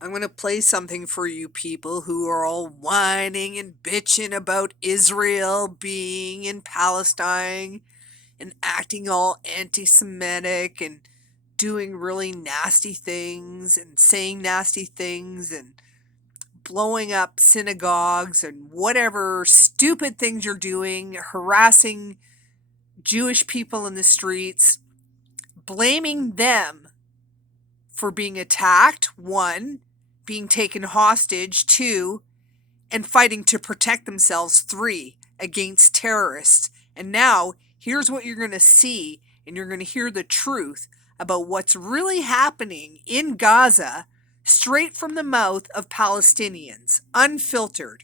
I'm going to play something for you people who are all whining and bitching about Israel being in Palestine and acting all anti Semitic and doing really nasty things and saying nasty things and blowing up synagogues and whatever stupid things you're doing, harassing Jewish people in the streets, blaming them for being attacked, one, being taken hostage, two, and fighting to protect themselves, three, against terrorists. And now, here's what you're going to see, and you're going to hear the truth about what's really happening in Gaza straight from the mouth of Palestinians, unfiltered.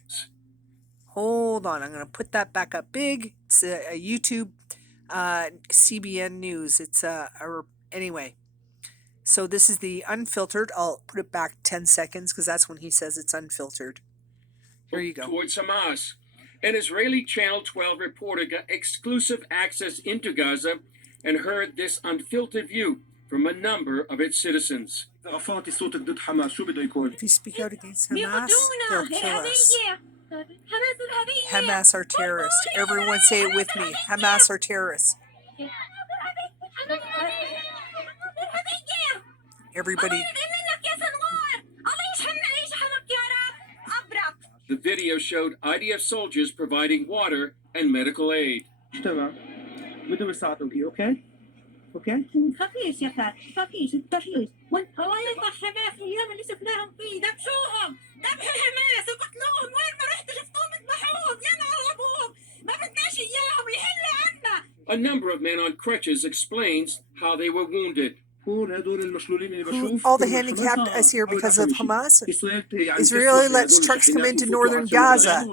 Hold on, I'm going to put that back up big. It's a YouTube CBN News. It's anyway. So this is the unfiltered. I'll put it back 10 seconds because that's when he says it's unfiltered. Here you go. Towards Hamas. An Israeli Channel 12 reporter got exclusive access into Gaza and heard this unfiltered view from a number of its citizens. If you speak out against Hamas, they'll kill us. Hamas are terrorists. Everyone say it with me. Hamas are terrorists. Everybody. The video showed IDF soldiers providing water and medical aid. Okay? اوكي خفيش يا اخي خفيش التخييش الله يقطع حماس الايام اللي شفناهم فيه ذبحوهم ذبحوا حماس وقتلوهم وين ما رحتوا شفتوهم يذبحوهم ينعوا ابوهم ما بدناش اياهم يحلوا عنا. A number of men on crutches explains how they were wounded. All the handicapped is here because of Hamas. Israeli lets trucks come into northern Gaza.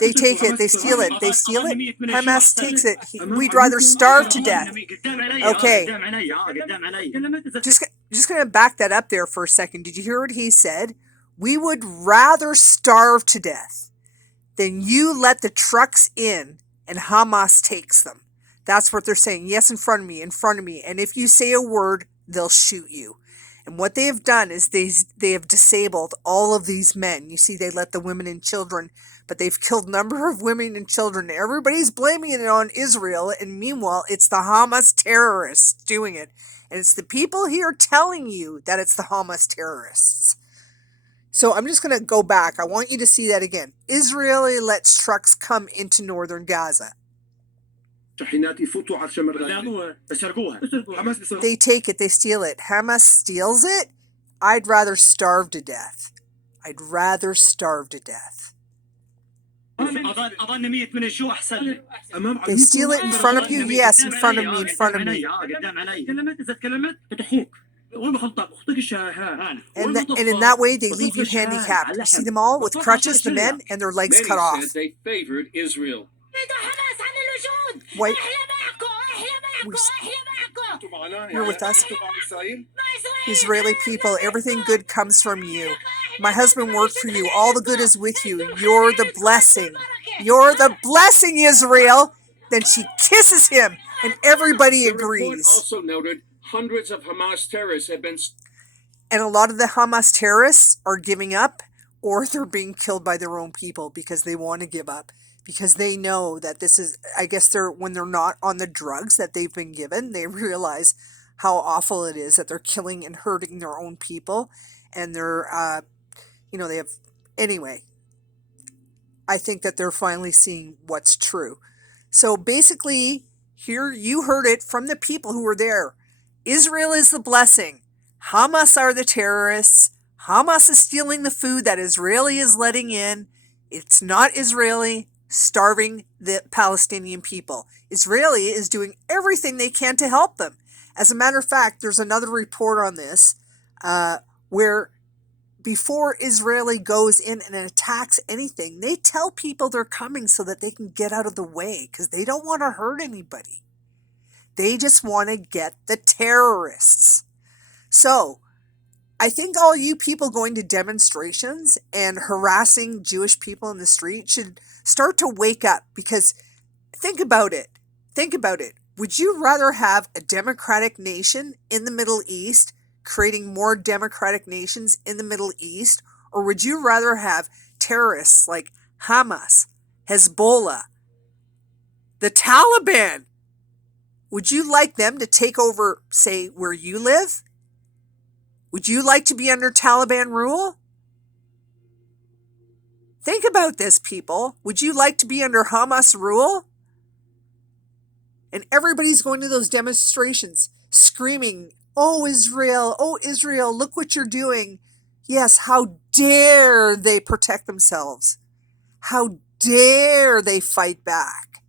They take it, they steal it, they steal it. Hamas takes it. We'd rather starve to death. Okay. Just going to back that up there for a second. Did you hear what he said? We would rather starve to death than you let the trucks in and Hamas takes them. That's what they're saying. Yes, in front of me, in front of me. And if you say a word, they'll shoot you. And what they have done is they have disabled all of these men. You see, they let the women and children, but they've killed a number of women and children. Everybody's blaming it on Israel. And meanwhile, it's the Hamas terrorists doing it. And it's the people here telling you that it's the Hamas terrorists. So I'm just going to go back. I want you to see that again. Israeli lets trucks come into northern Gaza. They take it, they steal it. Hamas steals it. I'd rather starve to death. I'd rather starve to death. They steal it in front of you? Yes, in front of me, in front of me. And in that way, they leave you handicapped. You see them all with crutches, the men, and their legs cut off. Said they favored Israel. Wait. You're with us. Israeli people, everything good comes from you. My husband worked for you. All the good is with you. You're the blessing. You're the blessing, Israel. Then she kisses him, and everybody agrees. Also noted hundreds of Hamas terrorists have been... And a lot of the Hamas terrorists are giving up, or they're being killed by their own people because they want to give up. Because they know that this is, I guess when they're not on the drugs that they've been given, they realize how awful it is that they're killing and hurting their own people. And they're, they have, anyway, I think that they're finally seeing what's true. So basically, here you heard it from the people who were there. Israel is the blessing. Hamas are the terrorists. Hamas is stealing the food that Israeli is letting in. It's not Israeli starving the Palestinian people. Israeli is doing everything they can to help them. As a matter of fact, there's another report on this where before Israeli goes in and attacks anything, they tell people they're coming so that they can get out of the way because they don't want to hurt anybody. They just want to get the terrorists. So I think all you people going to demonstrations and harassing Jewish people in the street should start to wake up, because think about it. Think about it. Would you rather have a democratic nation in the Middle East creating more democratic nations in the Middle East? Or would you rather have terrorists like Hamas, Hezbollah, the Taliban? Would you like them to take over, say, where you live? Would you like to be under Taliban rule? Think about this, people. Would you like to be under Hamas rule? And everybody's going to those demonstrations screaming, oh, Israel, look what you're doing. Yes, how dare they protect themselves? How dare they fight back?